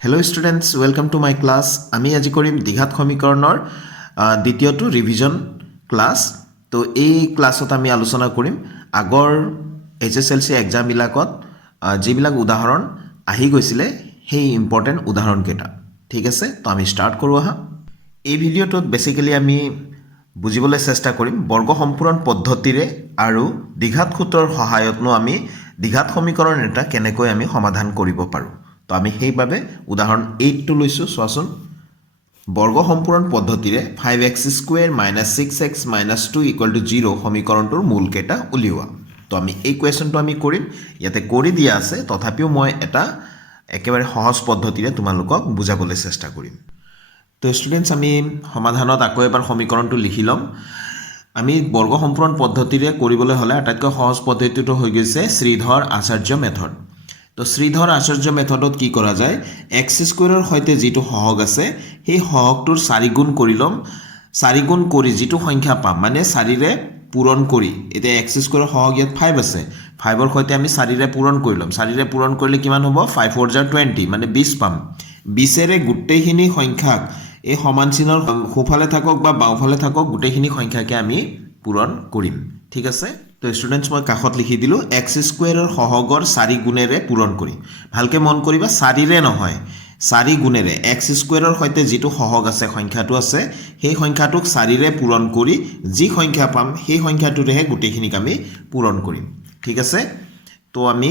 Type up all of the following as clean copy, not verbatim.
Hello students, welcome to my class. আমি আজি কৰিম দ্বিঘাত সমীকৰণৰ দ্বিতীয়টো ৰিভিজন ক্লাছ। তো এই ক্লাছত আমি আলোচনা কৰিম আগৰ HSLC এক্সাম বিলাকত যিবিলাক উদাহৰণ আহি গৈছিলে সেই ইম্পৰ্টেণ্ট উদাহৰণ কেইটা। ঠিক আছে, তো আমি ষ্টাৰ্ট কৰোঁ আহা। এই ভিডিঅ'টোত বেসিক্যালি আমি বুজিবলৈ চেষ্টা কৰিম বৰ্গ সম্পূৰণ পদ্ধতিৰে আৰু দ্বিঘাত সূত্ৰৰ সহায়তনো আমি দ্বিঘাত সমীকৰণ এটা কেনেকৈ আমি সমাধান কৰিব পাৰোঁ। তো আমি সেইভাবে উদাহৰণ 8টো লৈছো চোৱাচোন। বৰ্গ সম্পূৰণ পদ্ধতিৰে 5x² - 6x - 2 = 0 সমীকৰণটোৰ মূল কেইটা উলিওৱা। তো আমি এই কোৱেশ্যনটো আমি কৰিম, ইয়াতে কৰি দিয়া আছে, তথাপিও মই এটা একেবাৰে সহজ পদ্ধতিৰে তোমালোকক বুজাবলৈ চেষ্টা কৰিম। তো ষ্টুডেণ্টছ, আমি সমাধানত আকৌ এবাৰ সমীকৰণটো লিখি ল'ম। আমি বৰ্গ সম্পূৰণ পদ্ধতিৰে কৰিবলৈ হ'লে আটাইতকৈ সহজ পদ্ধতিটো হৈ গৈছে শ্ৰীধৰ আচাৰ্য মেথড। তো শ্ৰীধৰ আচাৰ্য মেথডত কি কৰা যায়, x² সৈতে যিটো সহগ আছে সেই সহগটোৰ 4 গুণ কৰি ল'ম। 4 গুণ কৰি যিটো সংখ্যা পাম, মানে 4ৰে পূৰণ কৰি, এতিয়া x² সহগ ইয়াত 5 আছে, 5ৰ সৈতে আমি 4ৰে পূৰণ কৰি ল'ম। 4ৰে পূৰণ কৰিলে কিমান হ'ব, 5 × 4 = 20, মানে 20 পাম। 20ৰে গোটেইখিনি সংখ্যাক এই সমান চিহ্নৰ সোঁফালে থাকক বা বাওঁফালে থাকক গোটেইখিনি সংখ্যাকে আমি পূৰণ কৰিম। ঠিক আছে, তো ষ্টুডেণ্টছ মই কাষত লিখি দিলোঁ x² সহগৰ 4 গুণেৰে পূৰণ কৰি। ভালকৈ মন কৰিবা, 4ৰে নহয়, 4 গুণেৰে x² সৈতে যিটো সহগ আছে, সংখ্যাটো আছে, সেই সংখ্যাটোক 4ৰে পূৰণ কৰি যি সংখ্যা পাম সেই সংখ্যাটোৰেহে গোটেইখিনিক আমি পূৰণ কৰিম। ঠিক আছে, তো আমি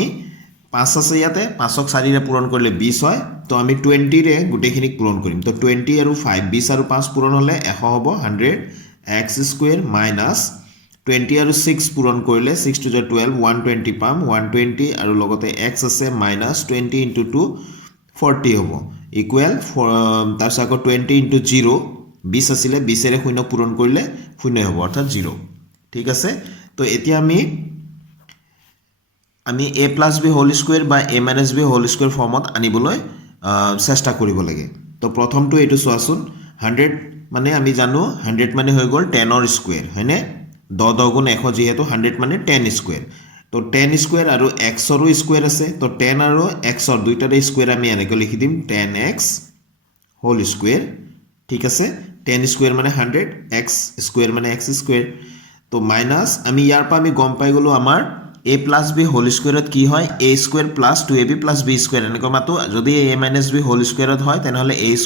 5 আছে ইয়াতে, 5ক 4ৰে পূৰণ কৰিলে 20 হয়। তো আমি 20ৰে গোটেইখিনিক পূৰণ কৰিম। তো 20 আৰু 5, 20 আৰু 5 পূৰণ হ'লে 100 হ'ব, 100 x² মাইনাছ 20 আৰু 6 পূৰণ কৰিলে 6 × 12, 120 পাম, 120 আৰু লগতে x আছে মাইনাছ 20 × 2 40 হ'ব, ইকুৱেল তাৰপিছত আকৌ 20 × 0, 20 আছিলে, 20ৰে 0 পূৰণ কৰিলে 0 হ'ব, অৰ্থাৎ 0। ঠিক আছে, তো এতিয়া আমি a + b² বা a - b² ফৰ্মত আনিবলৈ চেষ্টা কৰিব লাগে। তো প্ৰথমটো এইটো চোৱাচোন, 100 মানে আমি জানো 100 মানে হৈ গ'ল 10ৰ স্কুৱেৰ, হয়নে? 10 × 10 = 100, যিহেতু 100 মানে 10²। তো 10² আৰু xৰো স্কুৱেৰ আছে, তো 10 আৰু xৰ দুইটাৰে স্কুৱেৰ আমি এনেকৈ লিখি দিম 10x²। ঠিক আছে, 10² মানে 100, x² মানে x²। তো মাইনাছ আমি ইয়াৰ পৰা আমি গম পাই গ'লোঁ আমাৰ a + b² কি হয়, a² + 2ab + b² এনেকৈ মাতো। যদি a - b² হয় তেনেহ'লে a² -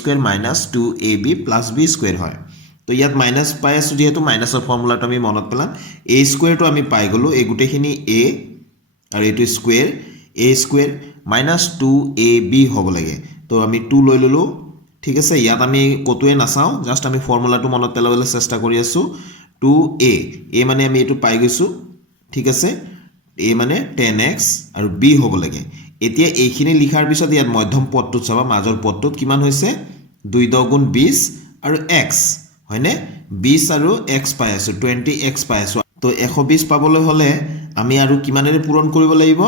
2ab + b² হয়। তো ইয়াত মাইনাছ পাই আছোঁ, যিহেতু মাইনাছৰ ফৰ্মুলাটো আমি মনত পেলাম। a² আমি পাই গ'লোঁ, এই গোটেইখিনি a আৰু এইটো স্কুৱেৰ, a² - 2ab হ'ব লাগে। তো আমি 2 লৈ ল'লোঁ। ঠিক আছে, ইয়াত আমি ক'তোৱে নাচাওঁ, জাষ্ট আমি ফৰ্মুলাটো মনত পেলাবলৈ চেষ্টা কৰি আছোঁ। 2a, a মানে আমি এইটো পাই গৈছোঁ। ঠিক আছে, a মানে 10x আৰু b হ'ব লাগে। এতিয়া এইখিনি লিখাৰ পিছত ইয়াত মধ্যম পদটোত চাবা, মাজৰ পদটোত কিমান হৈছে, 2 × 10 = 20 আৰু x, হয়নে? 20 আৰু x পাই আছোঁ, 20x পাই আছোঁ। তো 120 পাবলৈ হ'লে আমি আৰু কিমানেৰে পূৰণ কৰিব লাগিব,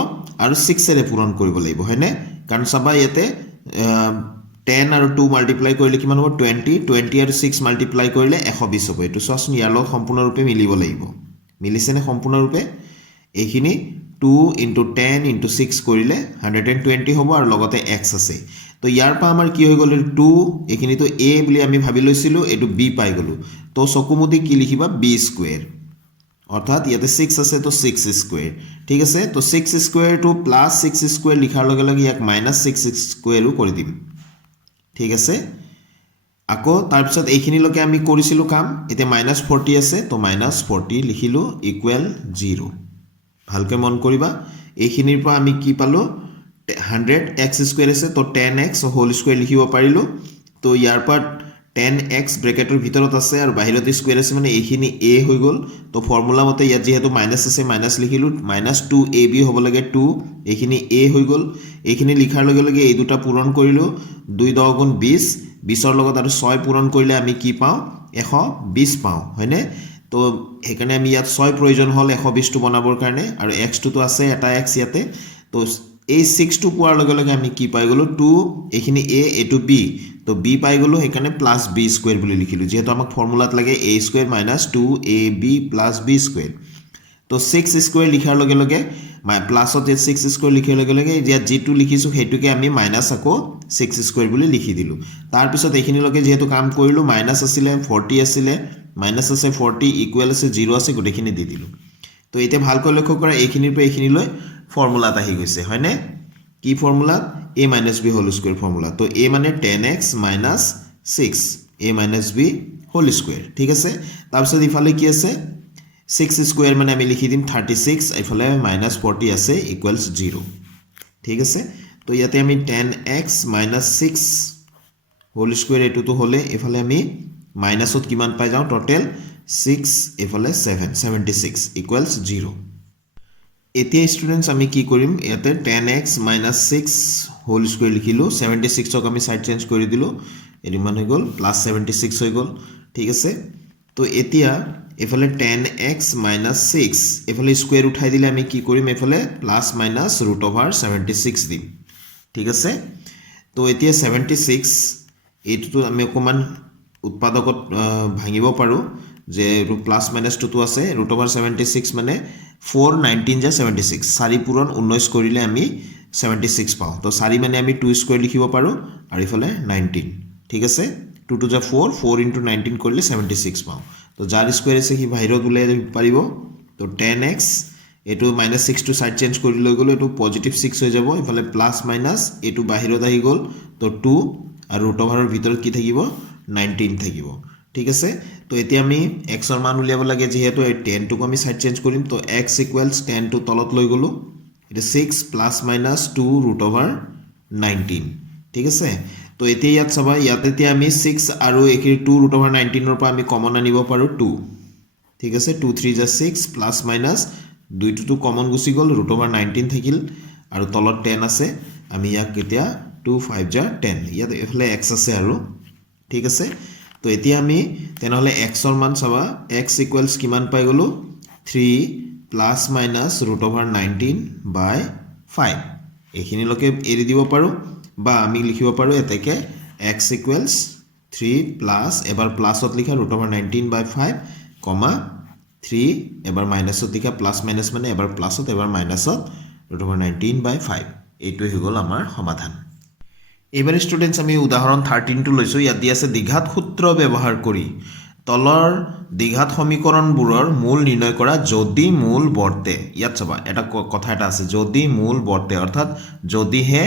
আৰু 6ৰে পূৰণ কৰিব লাগিব, হয়নে? কাৰণ চাবা ইয়াতে 10 আৰু 2 মাল্টিপ্লাই কৰিলে কিমান হ'ব, 20, 20 আৰু 6 মাল্টিপ্লাই কৰিলে 120 হ'ব। এইটো চোৱাচোন, ইয়াৰ লগত সম্পূৰ্ণৰূপে মিলিব লাগিব। মিলিছেনে সম্পূৰ্ণৰূপে? এইখিনি 2 × 10 × 6 কৰিলে 120 হ'ব, আৰু লগতে x আছে। তো ইয়াৰ পৰা আমাৰ কি হৈ গ'ল, 2, এইখিনিতো a বুলি আমি ভাবি লৈছিলোঁ, এইটো b পাই গ'লোঁ। তো চকুমুদি কি লিখিবা, b², অৰ্থাৎ ইয়াতে 6 আছে, তো 6²। ঠিক আছে, তো 6² + 6² লিখাৰ লগে লগে ইয়াক -6² কৰি দিম। ঠিক আছে, আকৌ তাৰপিছত এইখিনিলৈকে আমি কৰিছিলোঁ কাম। এতিয়া -40 আছে, তো -40 লিখিলোঁ, ইকুৱেল 0। ভালকৈ মন কৰিবা, এইখিনিৰ পৰা আমি কি পালোঁ, 100x² আছে, তো 10x² লিখিব পাৰিলোঁ। তো ইয়াৰ পৰা 10x ব্ৰেকেটৰ ভিতৰত আছে আৰু বাহিৰত স্কুৱেৰ আছে, মানে এইখিনি a হৈ গ'ল। তো ফৰ্মুলা মতে ইয়াত যিহেতু মাইনাছ আছে, মাইনাছ লিখিলোঁ, -2ab হ'ব লাগে, 2, এইখিনি a হৈ গ'ল। এইখিনি লিখাৰ লগে লগে এই দুটা পূৰণ কৰিলোঁ, 2 × 10 = 20, 20ৰ লগত আৰু 6 পূৰণ কৰিলে আমি কি পাওঁ, 120 পাওঁ, হয়নে? তো সেইকাৰণে আমি ইয়াত 6 প্ৰয়োজন হ'ল 120টো বনাবৰ কাৰণে, আৰু xটোতো আছে এটা x ইয়াতে। তো এই 6টো পোৱাৰ লগে লগে আমি কি পাই গ'লোঁ, 2, এইখিনি a, এইটো b, তো b পাই গ'লোঁ, সেইকাৰণে +b² বুলি লিখিলোঁ, যিহেতু আমাক ফৰ্মুলাত লাগে a² - 2ab + b²। তো 6 স্কয়াৰ লিখাৰ লগে লগে প্লাছত 6 স্কয়াৰ লিখাৰ লগে লগে যে যেটো লিখিছো হেতুকে আমি মাইনাস আকৌ 6 স্কয়াৰ বুলি লিখি দিলো তাৰ পিছত এইখিনি লগে যেহেতু কাম কৰিলো মাইনাস আছিল 40 আছিল মাইনাস আছে 40 ইকুৱেল আছে 0 আছে গটেখিনি দি দিলো তো এতিয়া ভালকৈ লক্ষ্য কৰা এইখিনিৰ পৰা এইখিনিলৈ ফৰ্মুলাত আহি গৈছে হয়নে কি formula a - b whole square formula তো a মানে 10x - 6 a - b whole square ঠিক আছে তাৰ পিছত ইফালে কি আছে 6 স্কয়াৰ মানে আমি লিখি দিম 36 ইফালে -40 আছে ইকুৱেলছ 0 ঠিক আছে তো ইয়াতে আমি 10x - 6 হোল স্কয়াৰ এটোটো হলে ইফালে আমি মাইনাসত কিমান পাই যাও টোটাল 6 ইফালে 7 76 ইকুৱেলছ 0 এতিয়া স্টুডেন্টস আমি কি কৰিম ইয়াতে 10x - 6 হোল স্কয়াৰ লিখিলো 76 ক আমি সাইড চেঞ্জ কৰি দিলো এৰি মান হৈ গল +76 হৈ গল ঠিক আছে তো এতিয়া এফালে 10x - 6 এফালে স্কয়াৰ উঠাই দিলে আমি কি কৰিম এফালে +-√76 দিম ঠিক আছে তো এতিয়া 76 এইটো আমি অকমান উৎপাদকত ভাঙিব পাৰো যে +-2 আছে √76 মানে 4 19 যা 76 4 পূৰণ 19 কৰিলে আমি 76 পাও তো 4 মানে আমি 2 স্কয়াৰ লিখিব পাৰো আৰু ইফালে 19 ঠিক আছে 2 2 যা 4 4 * 19 কৰিলে 76 পাও তো যাৰ স্কয়াৰ আছে কি বাহিৰত উলাই পাৰিব তো 10x এটো -6 টু সাইড চেঞ্জ কৰি লৈ গলো এটো পজিটিভ 6 হৈ যাব ইফালে প্লাস মাইনাস এটো বাহিৰত আহি গল তো 2 আৰু √ৰ ভিতৰত কি থাকিব 19 থাকিব ঠিক আছে তো এতিয়া আমি x ৰ মান উলিয়াব লাগে যেহেতু 10 টুক আমি সাইড চেঞ্জ কৰিম তো x = 10 টু তলত লৈ গলো এটা 6 + -2 √19 ঠিক আছে তো এতিয়া ইয়াত সবা ইয়াতে এতিয়া আমি 6 আৰু একি 2 √19 ৰ পৰা আমি কমন আনিব পাৰো 2 ঠিক আছে 2 3 যা 6 + - 2 টু কমন গুছি গল √19 থাকিল আৰু তলত 10 আছে আমি ইয়াক কেতিয়া 2 5 যা 10 ইয়াত এফালে x আছে আৰু ঠিক আছে তো এতিয়া আমি তেনেহলে x ৰ মান সবা x = কিমান পাই গলো 3 + - √19/5 এইখিনি লকে এৰি দিব পাৰো বা আমি লিখিব পাৰো এতেকে x = 3 প্লাস এবাৰ প্লাসত লিখা √19/5 কমা 3 এবাৰ মাইনাসত লিখা প্লাস মাইনাস মানে এবাৰ প্লাসত এবাৰ মাইনাসত √19/5 এইটো হৈ গল আমাৰ সমাধান এবাৰ স্টুডেন্টস আমি উদাহৰণ 13 টো লৈছো ইয়াত দি আছে দ্বিঘাত সূত্ৰ ব্যৱহাৰ কৰি তলৰ দ্বিঘাত সমীকৰণবোৰৰ মূল নিৰ্ণয় কৰা যদি মূল বৰ্তে ইয়াত চাবা এটা কথা এটা আছে যদি মূল বৰ্তে অৰ্থাৎ যদিহে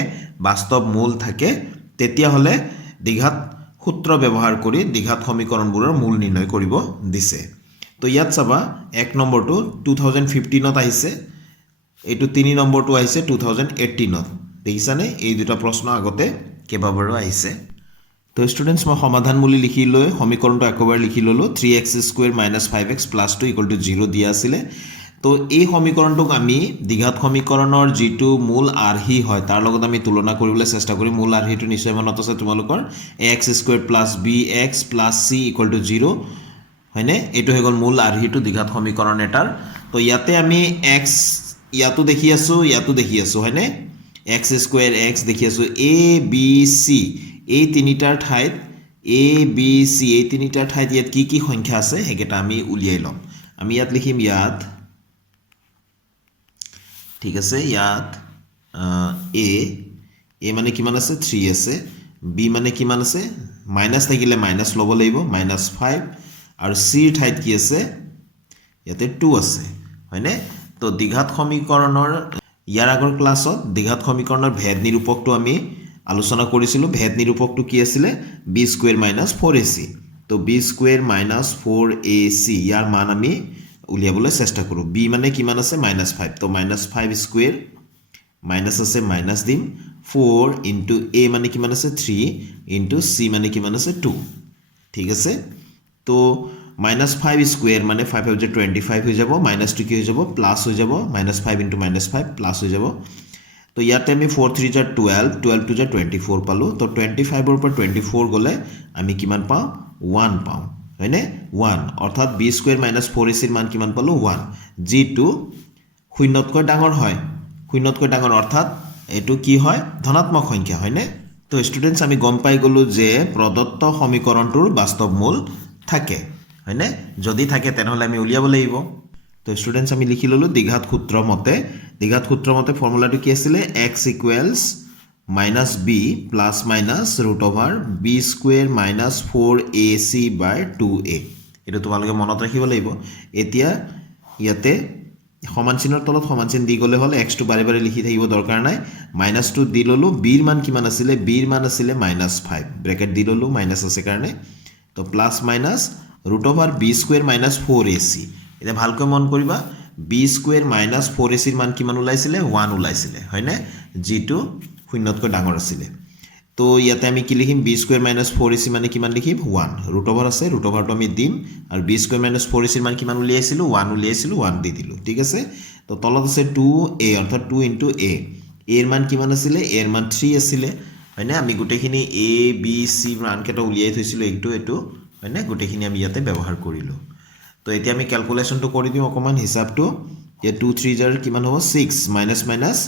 বাস্তৱ মূল থাকে তেতিয়া হলে দ্বিঘাত সূত্ৰ ব্যৱহাৰ কৰি দ্বিঘাত সমীকৰণবোৰৰ মূল নিৰ্ণয় কৰিব দিছে তো ইয়াত চাবা এক নম্বৰটো 2015 ত আহিছে এইটো 3 নম্বৰটো আহিছে 2018 ত দেখিছানে এই দুটা প্ৰশ্ন আগতে কেবাবাৰো আহিছে তো স্টুডেন্টস মই সমাধান বুলি লিখি লৈ সমীকৰণটো একবাৰ লিখি ললো 3x² - 5x + 2 = 0 দিয়া আছিল তো এই সমীকৰণটোক আমি দ্বিঘাত সমীকৰণৰ যেটো মূল আৰ্হি হয় তাৰ লগত আমি তুলনা কৰিবলৈ চেষ্টা কৰিম মূল আৰ্হিটো নিশ্চয় মনত আছে তোমালোকৰ ax² + bx + c = 0 হয়নে এটো হৈ গল মূল আৰ্হিটো দ্বিঘাত সমীকৰণ এটাৰ তো ইয়াতে আমি x ইয়াতো দেখি আছো হয়নে x² x দেখি আছো a b c এই তিনিটাৰ ঠাইত a b c এই তিনিটাৰ ঠাইত ইয়াত কি সংখ্যা আছে হেগেটা আমি উলিয়াই লম আমি ইয়াত লিখিম ইয়াত ঠিক আছে ইয়াত a মানে কিমান আছে 3 আছে b মানে কিমান আছে মাইনাস থাকিলে মাইনাস লব লাগিব -5 আৰু c ৰ ঠাইত কি আছে ইয়াতে 2 আছে হয়নে তো দ্বিঘাত সমীকৰণৰ ইয়াৰ আগৰ ক্লাছত দ্বিঘাত সমীকৰণৰ ভেদ নিৰূপকটো আমি আলোচনা কৰিছিলো ভেদ নিৰূপকটো কি আছিল b² - 4ac তো b² - 4ac ইয়াৰ মান আমি উলিয়াবলৈ চেষ্টা কৰো b মানে কিমান আছে -5 তো -5² মাইনাস আছে মাইনাস দিম 4 * a মানে কিমান আছে 3 * c মানে কিমান আছে 2 ঠিক আছে তো -5² মানে 5 * 25 হৈ যাব -2 কি হৈ যাব প্লাস হৈ যাব -5 * -5 প্লাস হৈ যাব তো ইয়াতে আমি 4 3 যা 12 12 2 যা 24 পালো তো 25 ৰ পৰা 24 গলে আমি কিমান পাও 1 পাও হয়নে 1 অৰ্থাৎ b² - 4ac ৰ মান কিমান পালো 1 যেটো শূন্যতকৈ ডাঙৰ হয় শূন্যতকৈ ডাঙৰ অৰ্থাৎ এটো কি হয় ধনাত্মক সংখ্যা হয়নে তো স্টুডেন্টস আমি গম পাই গলো যে প্ৰদত্ত সমীকৰণটোৰ বাস্তৱ মূল থাকে হয়নে যদি থাকে তেনেহলে আমি উলিয়াব লাগিব তো স্টুডেন্টস আমি লিখি ললো দ্বিঘাত সূত্র মতে ফর্মুলাটো কি আছিল x equals minus b plus minus root over b square minus 4ac by 2a এটা তোমালোকে মনত ৰাখিব লাগিব এতিয়া ইয়াতে সমান চিনৰ তলত সমান চিন দি গলে হলে x টো বাৰে বাৰে লিখি থাকিব দৰকাৰ নাই minus 2 দি ললো b ৰ মান কিমান আছিল b ৰ মান আছিল -5 ব্ৰেকেট দি ললো মাইনাস আছে কাৰণে তো plus minus root over b square minus 4ac এটা ভালকৈ মন কৰিবা b square minus 4ac ৰ মান কিমান ওলাইছিল 1 ওলাইছিল হয়নে যেটো শূন্যতকৈ ডাঙৰ আছিল তো ইয়াতে আমি কি লিখিম b square minus 4ac মানে কিমান লিখিম 1 root over আছে root over টো আমি দিম আৰু b square minus 4ac ৰ মান কিমান উলিয়াইছিল 1 উলিয়াইছিল 1 দি দিলো ঠিক আছে তো তলত আছে 2a অৰ্থাৎ 2 into a এর মান কিমান আছিল এর মান 3 আছিল হয়নে আমি গুটেখিনি a b c মান কেটা উলিয়াই থৈছিল এটো হয়নে গুটেখিনি আমি ইয়াতে ব্যৱহাৰ কৰিলো তো এতিয়া আমি ক্যালকুলেশনটো কৰি দিম অকমান হিসাবটো যে 2 3 জার কিমান হ'ব 6 মাইনাস মাইনাস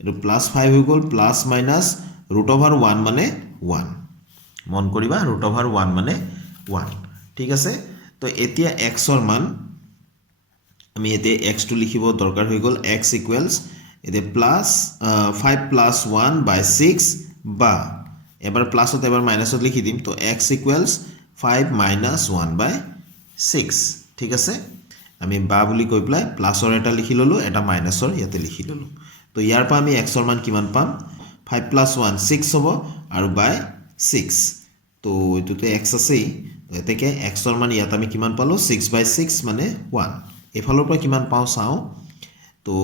এটো প্লাস 5 হৈ গল প্লাস মাইনাস root over 1 মানে 1 মন কৰিবা root over 1 মানে 1 ঠিক আছে তো এতিয়া x ৰ মান আমি এতে x টো লিখিব দৰকাৰ হৈ গল x ইকুৱেলছ এতে প্লাস 5 plus 1 by 6 বা এবাৰ প্লাসত এবাৰ মাইনাসত লিখি দিম তো x ইকুৱেলছ 5 minus 1 by 6 ঠিক আছে আমি বা বুলি কৈ প্লাই প্লাসৰ এটা লিখি ললো এটা মাইনাসৰ ইয়াতে লিখি ললো তো ইয়াৰ পৰা আমি x ৰ মান কিমান পাম 5 plus 1 6 হ'ব আৰু by 6 তো এটোতে x আছে তো এতেকে x ৰ মান ইয়াত আমি কিমান পালো 6 by 6 মানে 1 এফালৰ পৰা কিমান পাও চাও তো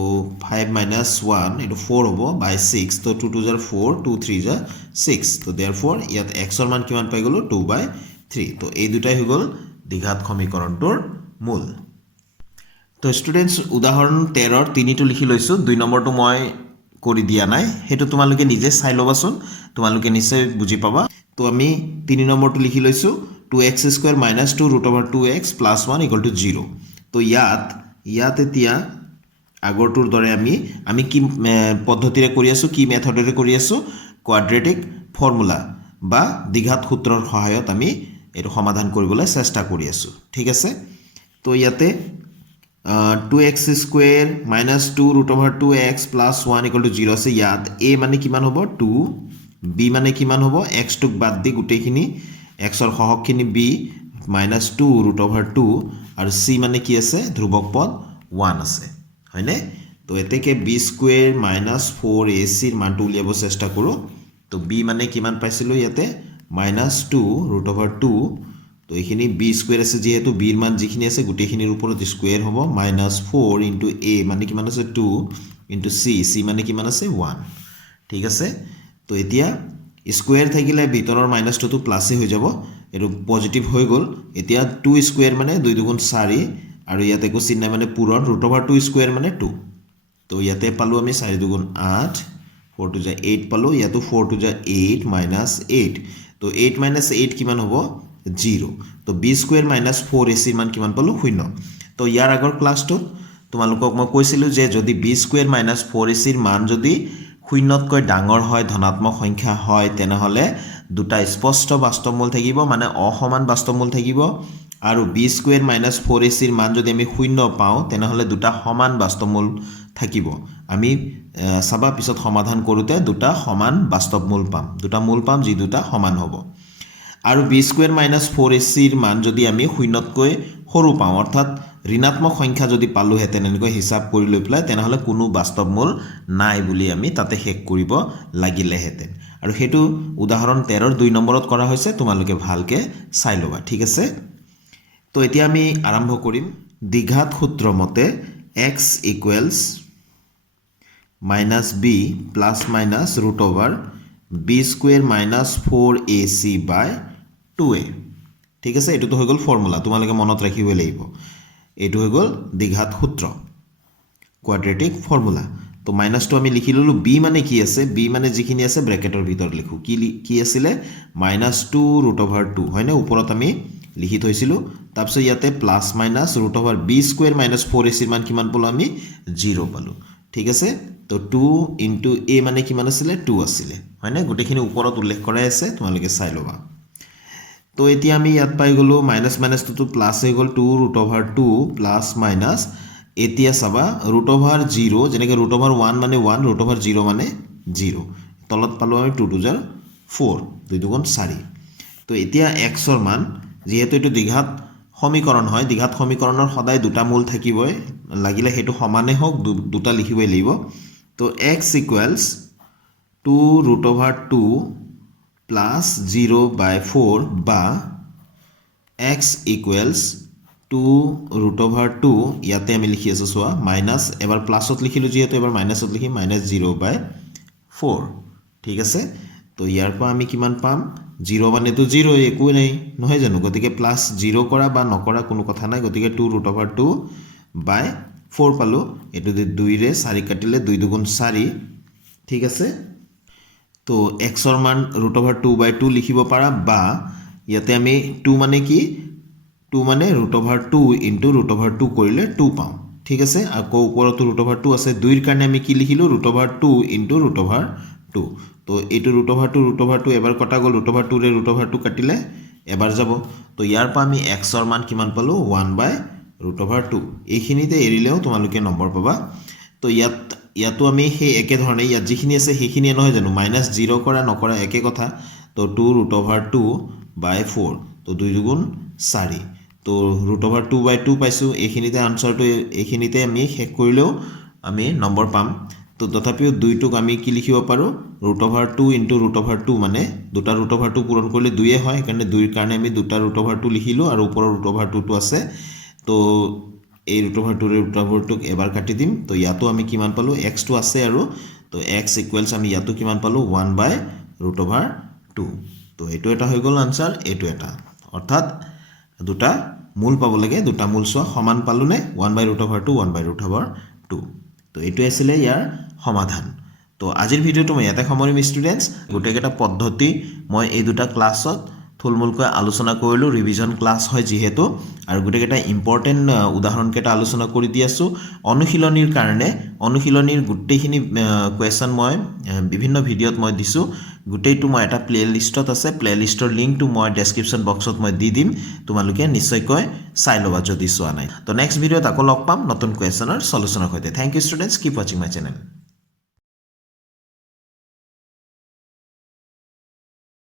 5 minus 1 এটো 4 হ'ব by 6 তো 2 2 jar 4 2 3 jar 6 তো therefore ইয়াত x ৰ মান কিমান পাই গলো 2 by 3 তো এই দুটাই হৈ গল দ্বিঘাত সমীকৰণটোৰ মূল তো স্টুডেন্টস উদাহৰণ 13 ৰ 3 টো লিখি লৈছো 2 নম্বৰটো মই কৰি দিয়া নাই হেতু তোমালোকে নিজে চাই লবাচোন তোমালোকে নিশ্চয় বুজি পাবা তো আমি 3 নম্বৰটো লিখি লৈছো 2x square minus 2 root over 2x plus 1 equal to 0 তো ইয়াত এতিয়া আগৰটোৰ দৰে আমি কি পদ্ধতিৰে কৰি আছো কি মেথডৰে কৰি আছো কোৱাড্ৰেটিক ফৰ্মুলা বা দ্বিঘাত সূত্ৰৰ সহায়ত আমি এটো সমাধান কৰিবলৈ চেষ্টা কৰি আছো ঠিক আছে তো ইয়াতে 2x square minus 2 root over 2x plus 1 equal to 0 আছে ইয়াত a মানে কিমান হ'ব 2 b মানে কিমান হ'ব x টুক বাদ দি গুটেখিনি x ৰ সহগখিনি b minus 2 root over 2 আৰু c মানে কি আছে ধ্ৰুবক পদ 1 আছে হয়নে তো এতেকে b square minus 4ac ৰ মানটো উলিয়াব চেষ্টা কৰো তো b মানে কিমান পাইছিলো ইয়াতে minus 2 root over 2 তো এখিনি b স্কয়ার আছে যেহেতু b এর মান যিখিনি আছে গুটেখিনিৰ ওপৰত স্কয়ার হ'ব -4 into a মানে কিমান আছে 2 into c মানে কিমান আছে 1 ঠিক আছে তো এতিয়া স্কয়ার থাকিলে ভিতৰৰ -2 টো প্লাসে হৈ যাব এটো পজিটিভ হৈ গল এতিয়া 2 স্কয়ার মানে 2 দুগুণ 4 আৰু ইয়াতে কো চিহ্ন মানে পূৰণ √2 স্কয়ার মানে 2 তো ইয়াতে পালো আমি 4 দুগুণ 8 4 to 8 পালো ইয়াতো 4 to 8 -8 তো 8 8 কিমান হ'ব 0 তো b square minus 4ac মান কিমান পালো 0 তো ইয়াৰ আগৰ ক্লাছটো তোমালোকক মই কৈছিলো যে যদি b square minus 4ac ৰ মান যদি শূন্যতকৈ ডাঙৰ হয় ধনাত্মক সংখ্যা হয় তেনেহলে দুটা স্পষ্ট বাস্তৱ মূল থাকিব মানে অসমান বাস্তৱ মূল থাকিব আৰু b square minus 4ac ৰ মান যদি আমি শূন্য পাও তেনেহলে দুটা সমান বাস্তৱ মূল থাকিব আমি সবা পিছত সমাধান কৰোতে দুটা সমান বাস্তৱ মূল পাম দুটা মূল পাম যি দুটা সমান হ'ব আৰু b square minus 4ac ৰ মান যদি আমি শূন্যতকৈ সৰু পাও অৰ্থাৎ ঋণাত্মক সংখ্যা যদি পালো হেতেন এনেকৈ হিসাব কৰি লৈ প্লাই তেনেহলে কোনো বাস্তৱ মূল নাই বুলি আমি তাতে শেষ কৰিব লাগিলে হেতেন আৰু হেতু উদাহৰণ 13 ৰ 2 নম্বৰত কৰা হৈছে তোমালোকে ভালকে চাই লবা ঠিক আছে তো এতিয়া আমি আৰম্ভ কৰিম দ্বিঘাত সূত্ৰ মতে x equals minus b plus minus root over b square minus 4ac by 2a ঠিক আছে এটো তো হৈ গল ফৰ্মুলা তোমালোকে মনত ৰাখিব লাগিব এটো হৈ গল দ্বিঘাত সূত্ৰ কোৱাড্ৰেটিক ফৰ্মুলা তো মাইনাস টো আমি লিখি ললো b মানে কি আছে b মানে যিখিনি আছে ব্ৰেকেটৰ ভিতৰ লিখো কি আছিল -2 √2 হয়নে ওপৰত আমি লিখি থৈছিলো তাৰপিছত ইয়াতে plus minus √over b square minus 4ac মান কিমান পালো আমি 0 পালো ঠিক আছে তো 2 into a মানে কিমান আছিল 2 আছিল হয়নে গুটেখিনি ওপৰত উল্লেখ কৰা আছে তোমালোকে চাই লবা তো এতিয়া আমি ইয়াত পাই গলো মাইনাস মাইনাস তো প্লাস হৈ গল 2 √2 প্লাস মাইনাস এতিয়া চাবা √0 যেনেকৈ √1 মানে 1 √0 মানে 0 তলত পালোঁ আমি 2 2 জাৰ 4 2 2 গুণ 4 তো এতিয়া xৰ মান যেহেতু এইটো দ্বিঘাত সমীকৰণ হয় দ্বিঘাত সমীকৰণৰ সদায় দুটা মূল থাকিবই লাগিলে সেইটো সমানে হোক দুটা লিখিবই লাগিব তো x ইকুৱেলছ 2√2 প্লাছ 0/4 বা x ইকুৱেলছ 2√2 ইয়াতে আমি লিখি আছোঁ চোৱা মাইনাছ এবাৰ প্লাছত লিখিলোঁ যিহেতু এবাৰ মাইনাছত লিখিম -0/4 ঠিক আছে তো ইয়াৰ পৰা আমি কিমান পাম 0 মানেতো 0 একো নাই নহয় জানো গতিকে প্লাছ 0 কৰা বা নকৰা কোনো কথা নাই গতিকে 2√2/4 পালোঁ এইটো 2 ৰে 4 কাটিলে 2 2 গুণ 4 ঠিক আছে তো xৰ মান √2/2 লিখিব পাৰা বা ইয়াতে আমি 2 মানে কি 2 মানে √2 ইনটু √2 কৰিলে 2 পাওঁ ঠিক আছে আকৌ ওপৰতো √2 আছে 2 ৰ কাৰণে আমি কি লিখিলোঁ √2 ইনটু √2 তো এইটো √2 এবাৰ কটা গ'ল √2 ৰে √2 কাটিলে এবাৰ যাব তো ইয়াৰ পৰা আমি xৰ মান কিমান পালোঁ 1/√2 এইখিনিতে এৰিলেও তোমালোকে নম্বৰ পাবা তো ইয়াতো আমি সেই একে ধৰণে ইয়াত যিখিনি আছে সেইখিনিয়ে নহয় জানো -0 কৰা নকৰা একে কথা তো 2√2/4 তো 2 2 গুণ 4 তো √2/2 পাইছোঁ এইখিনিতে আনচাৰটো এইখিনিতে আমি শেষ কৰিলেও আমি নম্বৰ পাম তো তথাপিও 2টোক আমি কি লিখিব পাৰোঁ √2 ইনটু √2 মানে দুটা √2 পূৰণ কৰিলে 2 হয় সেইকাৰণে 2ৰ কাৰণে আমি দুটা √2 লিখিলোঁ আৰু ওপৰৰ √2টো আছে তো এই √2টোক এবাৰ কাটি দিম তো ইয়াতো আমি কিমান পালোঁ xটো আছে আৰু তো x ইকুৱেলছ আমি ইয়াতো কিমান পালোঁ 1/√2 তো এইটো এটা হৈ গ'ল আনচাৰ এইটো এটা অৰ্থাৎ দুটা মূল পাব লাগে দুটা মূল চোৱা সমান পালোঁ নে 1/√2 1/√2 তো এইটো আছিলে ইয়াৰ সমাধান তো আজিৰ ভিডিঅ'টো মই ইয়াতে সামৰিম ষ্টুডেণ্টছ গোটেইকেইটা পদ্ধতি মই এই দুটা ক্লাছত থুলমূলকৈ আলোচনা কৰিলোঁ ৰিভিজন ক্লাছ হয় যিহেতু আৰু গোটেইকেইটা ইম্পৰ্টেণ্ট উদাহৰণকেইটা আলোচনা কৰি দি আছোঁ অনুশীলনীৰ কাৰণে অনুশীলনীৰ গোটেইখিনি কুৱেশ্যন মই বিভিন্ন ভিডিঅ'ত মই দিছোঁ গোটেইটো মই এটা প্লেলিষ্টত আছে প্লেলিষ্টৰ লিংকটো মই ডেছক্ৰিপশ্যন বক্সত মই দি দিম তোমালোকে নিশ্চয়কৈ চাই ল'বা যদি চোৱা নাই তো নেক্সট ভিডিঅ'ত আকৌ লগ পাম নতুন কুৱেশ্যনৰ সলিউশ্যনৰ সৈতে থেংক ইউ ষ্টুডেণ্টছ কিপ ৱাচিং মাই চেনেল